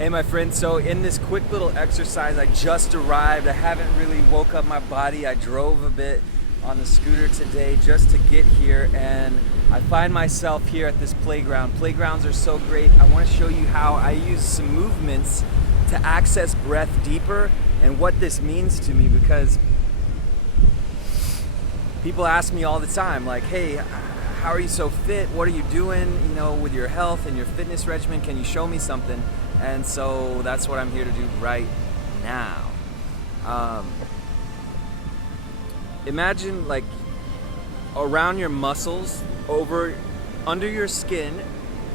Hey my friend, so in this quick little exercise, I just arrived. I haven't really woke up my body. I drove a bit on the scooter today just to get here, and I find myself here at this playground. Playgrounds are so great. I want to show you how I use some movements to access breath deeper and what this means to me, because people ask me all the time, like, hey, how are you so fit? What are you doing, with your health and your fitness regimen? Can you show me something? And so that's what I'm here to do right now. Imagine like around your muscles, under your skin,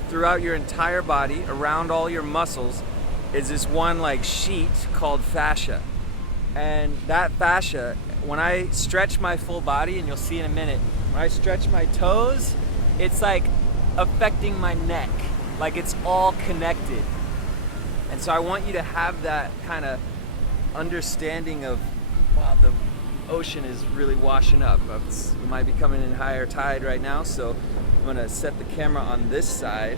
throughout your entire body, around all your muscles, is this one like sheet called fascia. And that fascia, when I stretch my full body, and you'll see in a minute, when I stretch my toes, it's like affecting my neck, like it's all connected. And so I want you to have that kind of understanding of, wow, the ocean is really washing up. We might be coming in higher tide right now, so I'm gonna set the camera on this side.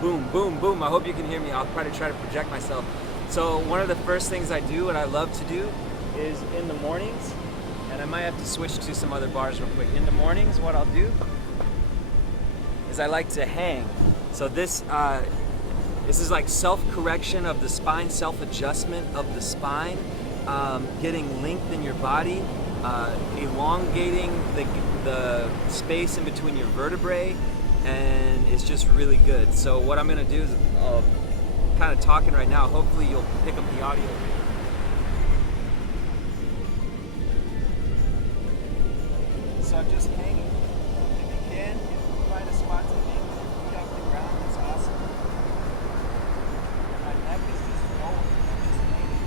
Boom, boom, boom. I hope you can hear me. I'll probably try to project myself. So one of the first things I do, what I love to do, is in the mornings, and I might have to switch to some other bars real quick. In the mornings, what I'll do is I like to hang. So this is like self-correction of the spine, self-adjustment of the spine, getting length in your body, elongating the space in between your vertebrae, and it's just really good. So what I'm gonna do is, kind of talking right now, hopefully you'll pick up the audio. So I'm just hanging. If you can, find a spot to hang with your feet off the ground, that's awesome. My neck is just rolling, I'm just hanging.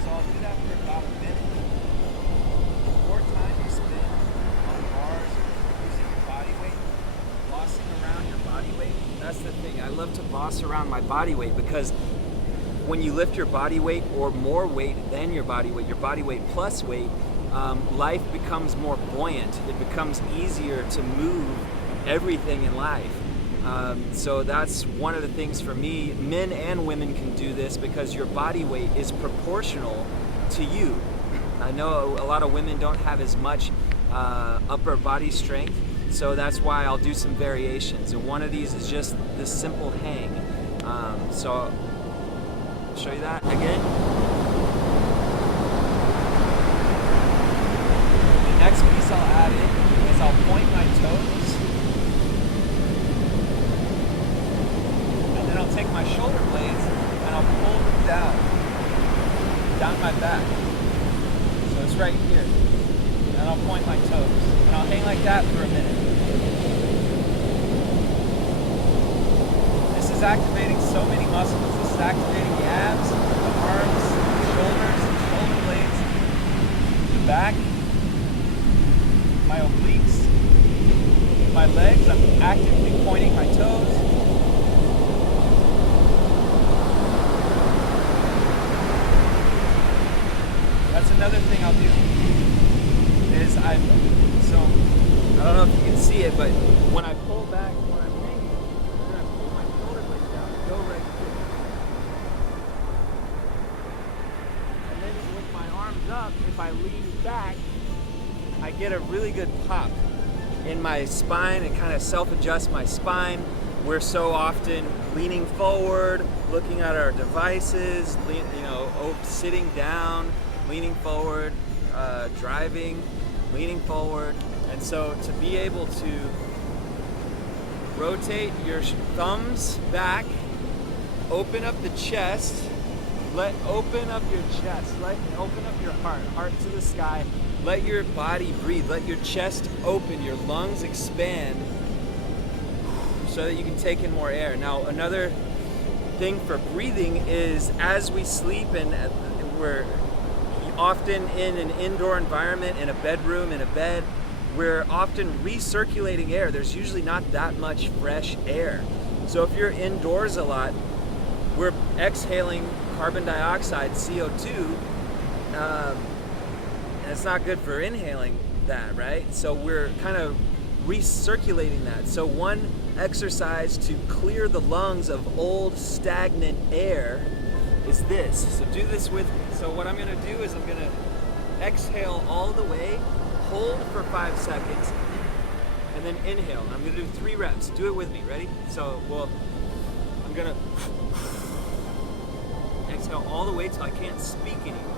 So I'll do that for about a minute. The more time you spend on bars using your body weight, bossing around your body weight, that's the thing. I love to boss around my body weight, because when you lift your body weight or more weight than your body weight plus weight, life becomes more buoyant. It becomes easier to move everything in life. So that's one of the things for me. Men and women can do this because your body weight is proportional to you. I know a lot of women don't have as much upper body strength, so that's why I'll do some variations. And one of these is just this simple hang. So I'll show you that again. Next piece I'll add in is I'll point my toes, and then I'll take my shoulder blades and I'll pull them down my back. So it's right here. And I'll point my toes. And I'll hang like that for a minute. This is activating so many muscles. This is activating the abs, the arms, the shoulders, the shoulder blades, the back, my obliques, my legs. I'm actively pointing my toes. That's another thing I'll do. I don't know if you can see it, but when I pull back, when I'm hanging, then I pull my shoulder blades down and go right here. And then with my arms up, if I lean back, I get a really good pop in my spine and kind of self-adjust my spine. We're so often leaning forward, looking at our devices, sitting down, leaning forward, driving, leaning forward. And so to be able to rotate your thumbs back, open up the chest, open up your chest, open up your heart to the sky, let your body breathe, let your chest open, your lungs expand so that you can take in more air. Now another thing for breathing is, as we sleep and we're often in an indoor environment, in a bedroom, in a bed, we're often recirculating air. There's usually not that much fresh air. So if you're indoors a lot, we're exhaling carbon dioxide, CO2, and it's not good for inhaling that, right? So we're kind of recirculating that. So one exercise to clear the lungs of old stagnant air is this. So do this with me. So what I'm going to do is I'm going to exhale all the way, hold for 5 seconds, and then inhale. I'm going to do 3 reps. Do it with me. Ready? So I'm going to exhale all the way till I can't speak anymore.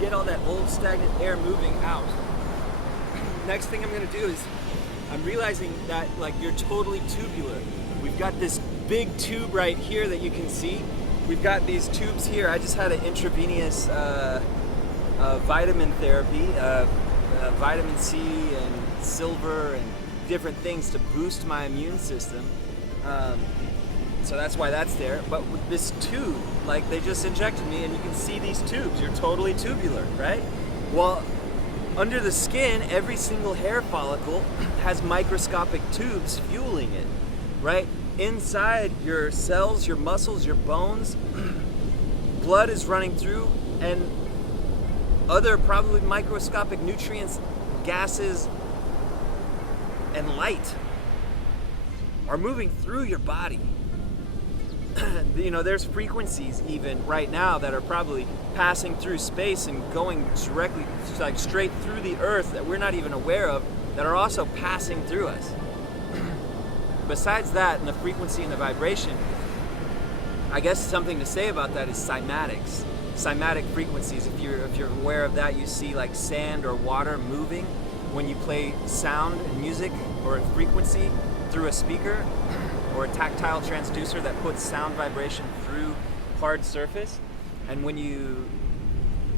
Get all that old stagnant air moving out. Next thing I'm gonna do is, I'm realizing that like you're totally tubular. We've got this big tube right here that you can see. We've got these tubes here. I just had an intravenous vitamin therapy, vitamin C and silver and different things to boost my immune system. So that's why that's there. But with this tube, like they just injected me and you can see these tubes. You're totally tubular, right? Well, under the skin, every single hair follicle has microscopic tubes fueling it, right? Inside your cells, your muscles, your bones, blood is running through, and other probably microscopic nutrients, gases, and light are moving through your body. You know, there's frequencies even right now that are probably passing through space and going directly, like straight through the earth that we're not even aware of, that are also passing through us. Besides that, and the frequency and the vibration, I guess something to say about that is cymatics. Cymatic frequencies, if you're aware of that, you see like sand or water moving when you play sound and music or a frequency through a speaker, or a tactile transducer that puts sound vibration through hard surface. And when you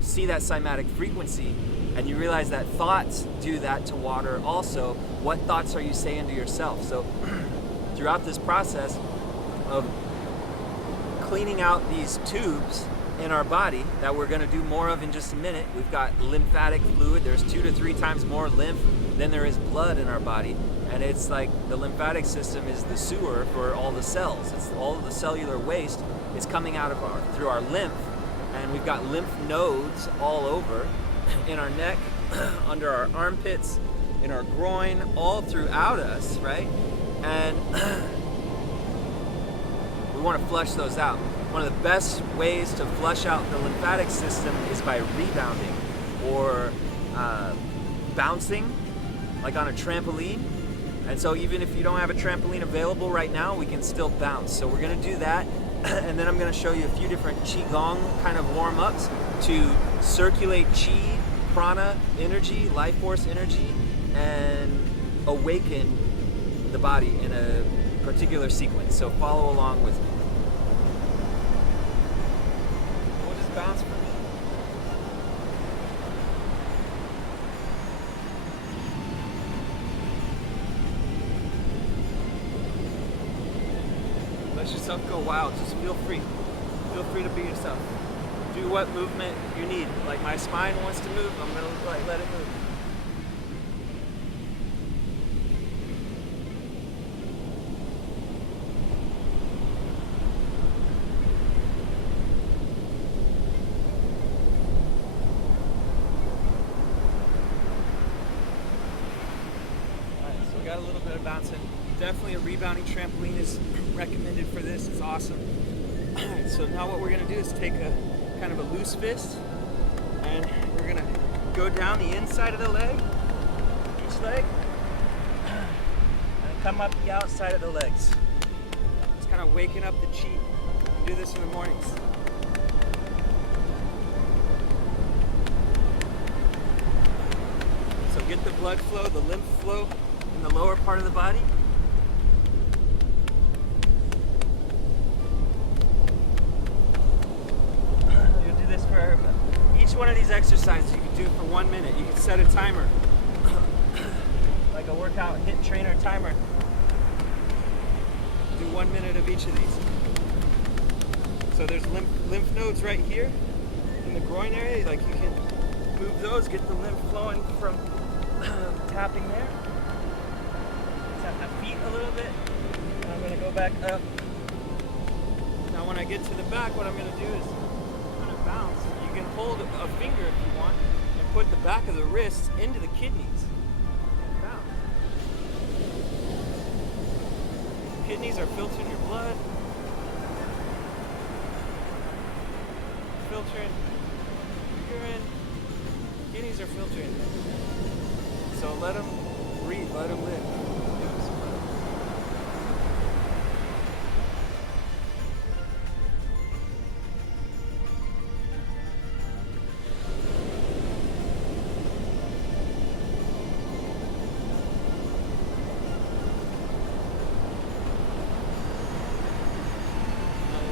see that cymatic frequency and you realize that thoughts do that to water also, what thoughts are you saying to yourself? So throughout this process of cleaning out these tubes in our body that we're going to do more of in just a minute, we've got lymphatic fluid. There's 2 to 3 times more lymph than there is blood in our body. And it's like the lymphatic system is the sewer for all the cells. It's all of the cellular waste is coming out of through our lymph, and we've got lymph nodes all over, in our neck, under our armpits, in our groin, all throughout us, right? And we want to flush those out. One of the best ways to flush out the lymphatic system is by rebounding or bouncing, like on a trampoline. And so even if you don't have a trampoline available right now, we can still bounce. So we're gonna do that, and then I'm gonna show you a few different Qigong kind of warm-ups to circulate Qi, prana energy, life force energy, and awaken the body in a particular sequence. So follow along with me. We'll just bounce for a minute. Let yourself go wild. Just feel free. Feel free to be yourself. Do what movement you need. Like my spine wants to move, I'm gonna let it move. Alright, so we got a little bit of bouncing. Definitely a rebounding trampoline is recommended for this. It's awesome. Alright, so now what we're going to do is take a kind of a loose fist, and we're going to go down the inside of the leg, each leg, and come up the outside of the legs. It's kind of waking up the chi. I do this in the mornings. So get the blood flow, the lymph flow in the lower part of the body. You'll do this for each one of these exercises. You can do for 1 minute. You can set a timer, like a workout HIIT trainer timer. Do 1 minute of each of these. So there's lymph nodes right here in the groin area. Like you can move those, get the lymph flowing from tapping there. Tap my feet a little bit. And I'm gonna go back up. Now when I get to the back, what I'm gonna do is I'm gonna bounce. You can hold a finger if you want and put the back of the wrists into the kidneys. And bounce. Kidneys are filtering your blood. Filtering urine. Kidneys are filtering. So let them breathe, let them live.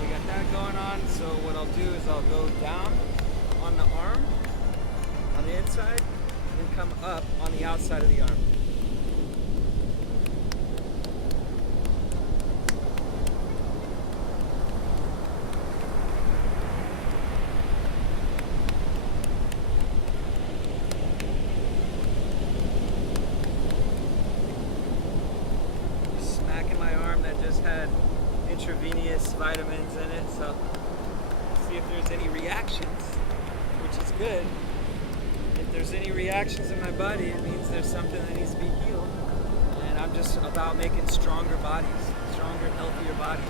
We got that going on, so what I'll do is I'll go down on the arm, on the inside, and come up on the outside of the arm. Smacking my arm that just had intravenous vitamins in it, so see if there's any reactions, which is good. If there's any reactions in my body, it means there's something that needs to be healed. And I'm just about making stronger bodies, stronger, healthier bodies.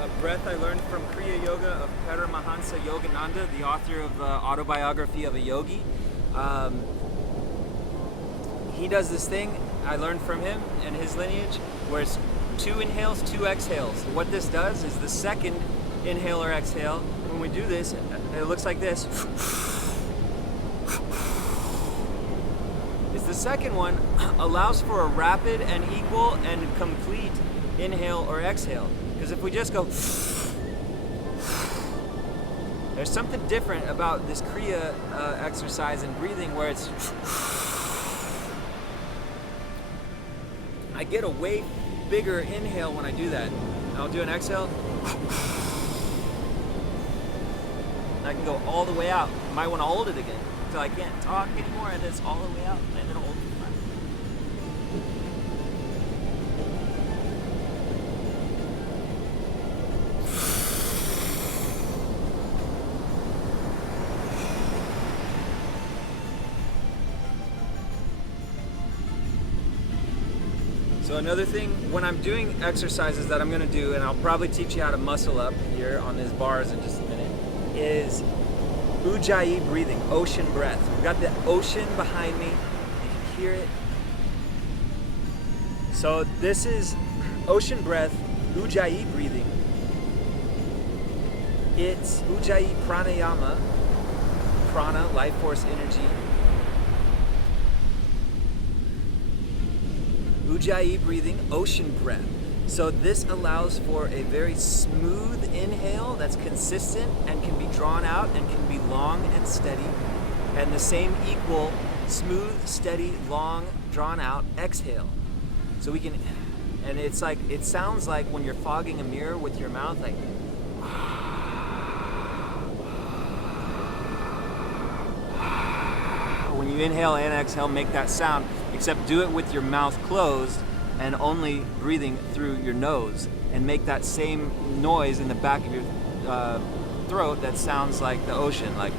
A breath I learned from Kriya Yoga of Paramahansa Yogananda, the author of Autobiography of a Yogi. He does this thing I learned from him and his lineage, where it's 2 inhales, 2 exhales. What this does is the second inhale or exhale, when we do this, it looks like this. Is the second one allows for a rapid and equal and complete inhale or exhale. Because if we just go, there's something different about this Kriya exercise and breathing where it's I get a way bigger inhale when I do that. I'll do an exhale. I can go all the way out. You might want to hold it again until I can't talk anymore, and it's all the way out, and then hold it. So another thing, when I'm doing exercises that I'm going to do, and I'll probably teach you how to muscle up here on these bars in just a minute, is Ujjayi breathing, ocean breath. We've got the ocean behind me. You can hear it. So this is ocean breath, Ujjayi breathing. It's Ujjayi Pranayama, prana, life force energy. Ujjayi breathing, ocean breath. So this allows for a very smooth inhale that's consistent and can be drawn out and can be long and steady. And the same equal, smooth, steady, long, drawn out exhale. So we can, and it's like, it sounds like when you're fogging a mirror with your mouth, like, when you inhale and exhale, make that sound, except do it with your mouth closed and only breathing through your nose, and make that same noise in the back of your throat that sounds like the ocean, like.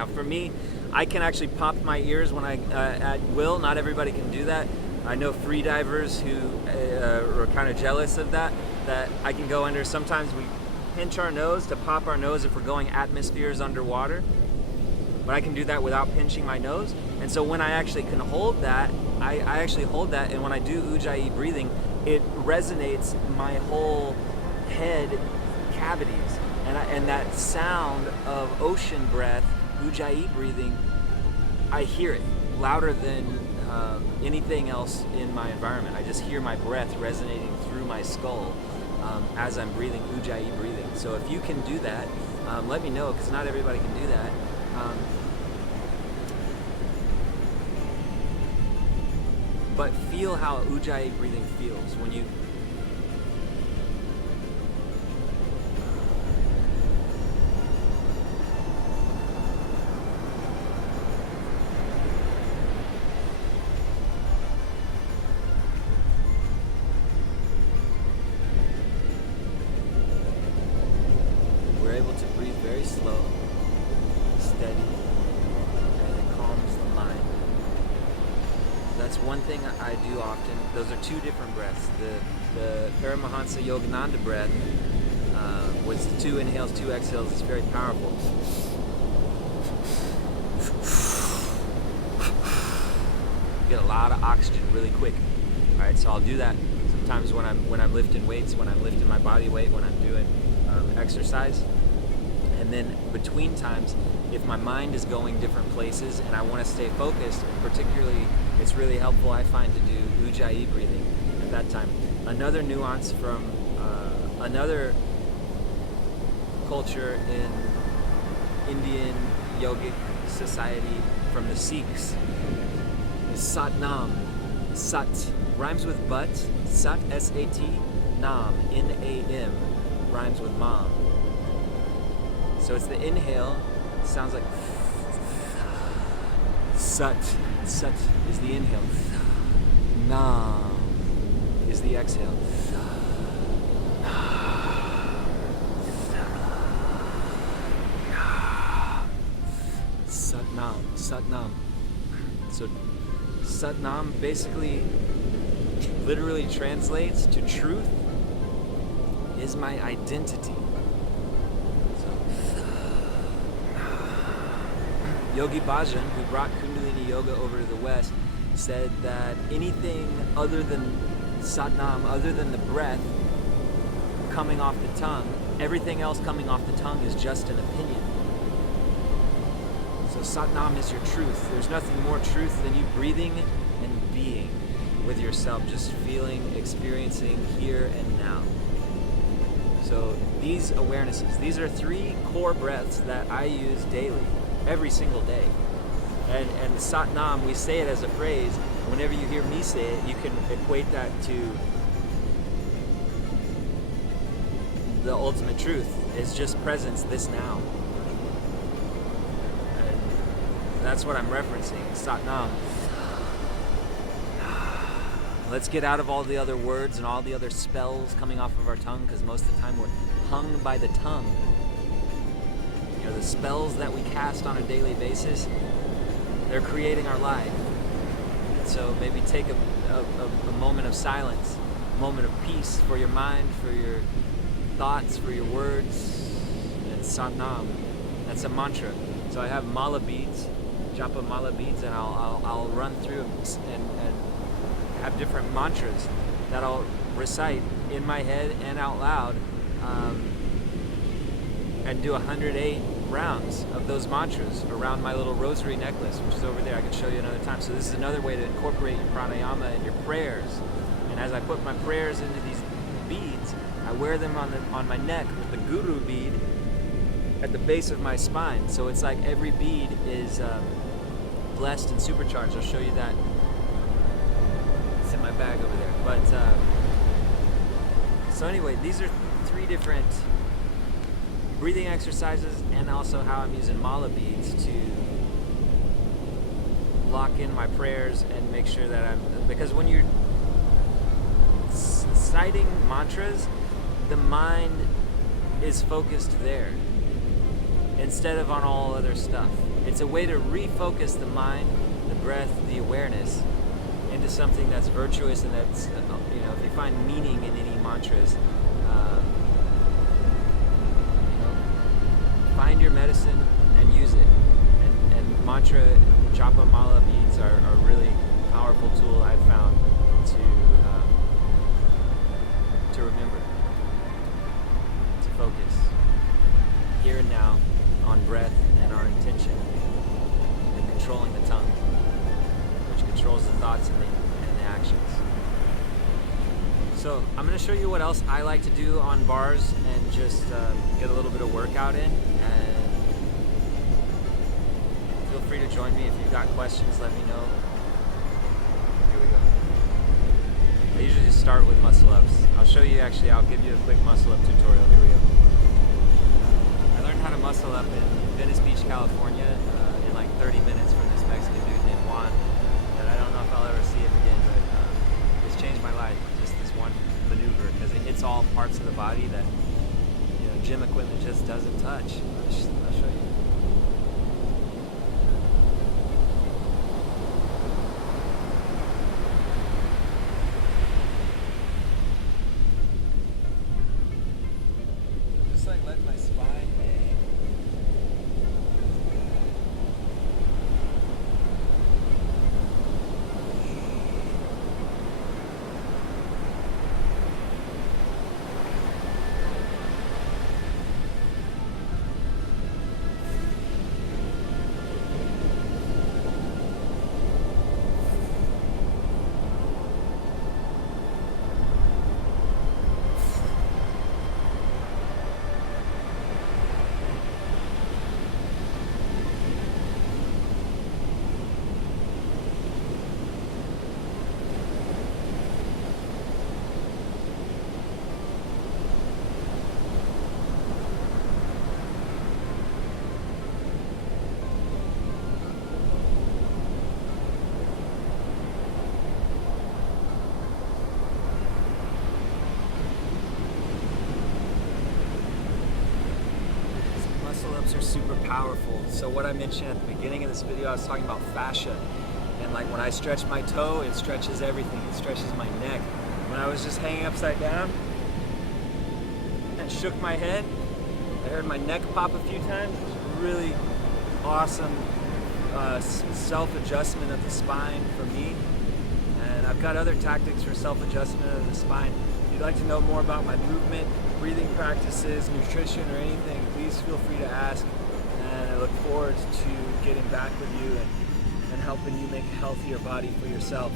Now for me, I can actually pop my ears when I at will. Not everybody can do that. I know free divers who are kind of jealous of that I can go under. Sometimes we pinch our nose to pop our nose if we're going atmospheres underwater, but I can do that without pinching my nose. And so when I actually can hold that, I actually hold that, and when I do Ujjayi breathing, it resonates my whole head cavities, and that sound of ocean breath, Ujjayi breathing, I hear it louder than anything else in my environment. I just hear my breath resonating through my skull as I'm breathing Ujjayi breathing. So if you can do that, let me know, because not everybody can do that. But feel how Ujjayi breathing feels when you we're able to breathe very slow, steady, and it calms the mind. That's one thing I do often. Those are two different breaths. The Paramahansa Yogananda breath with 2 inhales, 2 exhales is very powerful. You get a lot of oxygen really quick. All right, so I'll do that sometimes when I'm lifting weights, when I'm lifting my body weight, when I'm doing exercise. And then between times, if my mind is going different places and I want to stay focused, particularly, it's really helpful, I find, to do Ujjayi breathing at that time. Another nuance from another culture in Indian yogic society from the Sikhs is Satnam. Sat rhymes with but, Sat, S-A-T, Nam, N-A-M, rhymes with mom. So it's the inhale, sounds like Sat. Sat is the inhale. Nam is the exhale. Satnam. Satnam. So Satnam basically literally translates to truth is my identity. Yogi Bhajan, who brought Kundalini Yoga over to the West, said that anything other than Satnam, other than the breath coming off the tongue, everything else coming off the tongue is just an opinion. So Satnam is your truth. There's nothing more truth than you breathing and being with yourself, just feeling, experiencing here and now. So these awarenesses, these are 3 core breaths that I use daily, every single day. And Satnam, we say it as a phrase. Whenever you hear me say it, you can equate that to the ultimate truth. It's just presence, this now. And that's what I'm referencing, Satnam. Let's get out of all the other words and all the other spells coming off of our tongue, because most of the time we're hung by the tongue. You know, the spells that we cast on a daily basis, they're creating our life. And so maybe take a moment of silence, a moment of peace for your mind, for your thoughts, for your words, and Satnam. That's a mantra. So I have mala beads, japa mala beads, and I'll run through and have different mantras that I'll recite in my head and out loud, and do 108 rounds of those mantras around my little rosary necklace, which is over there. I can show you another time. So this is another way to incorporate your pranayama and your prayers. And as I put my prayers into these beads, I wear them on my neck with the guru bead at the base of my spine. So it's like every bead is blessed and supercharged. I'll show you that. It's in my bag over there. But so anyway, these are 3 different breathing exercises, and also how I'm using mala beads to lock in my prayers and make sure that because when you're citing mantras, the mind is focused there instead of on all other stuff. It's a way to refocus the mind, the breath, the awareness into something that's virtuous and that's, if you find meaning in any mantras, find your medicine and use it. And mantra, japa mala beads are a really powerful tool I've found to remember, to focus here and now on breath and our intention, and controlling the tongue, which controls the thoughts and the actions. So I'm going to show you what else I like to do on bars and just get a little bit of workout in. And feel free to join me if you've got questions. Let me know. Here we go. I usually just start with muscle ups. I'll show you. Actually, I'll give you a quick muscle up tutorial. Here we go. I learned how to muscle up in Venice Beach, California, in like 30 minutes from this Mexican dude named Juan. And I don't know if I'll ever see him again, but it's changed my life. Just this one maneuver, because it hits all parts of the body that gym equipment just doesn't touch. I'll show you. Just like let my spine hang. Muscle-ups are super powerful. So what I mentioned at the beginning of this video, I was talking about fascia. And like when I stretch my toe, it stretches everything. It stretches my neck. When I was just hanging upside down and shook my head, I heard my neck pop a few times. It was really awesome self-adjustment of the spine for me. And I've got other tactics for self-adjustment of the spine. If you'd like to know more about my movement, breathing practices, nutrition, or anything, please feel free to ask. And I look forward to getting back with you and helping you make a healthier body for yourself.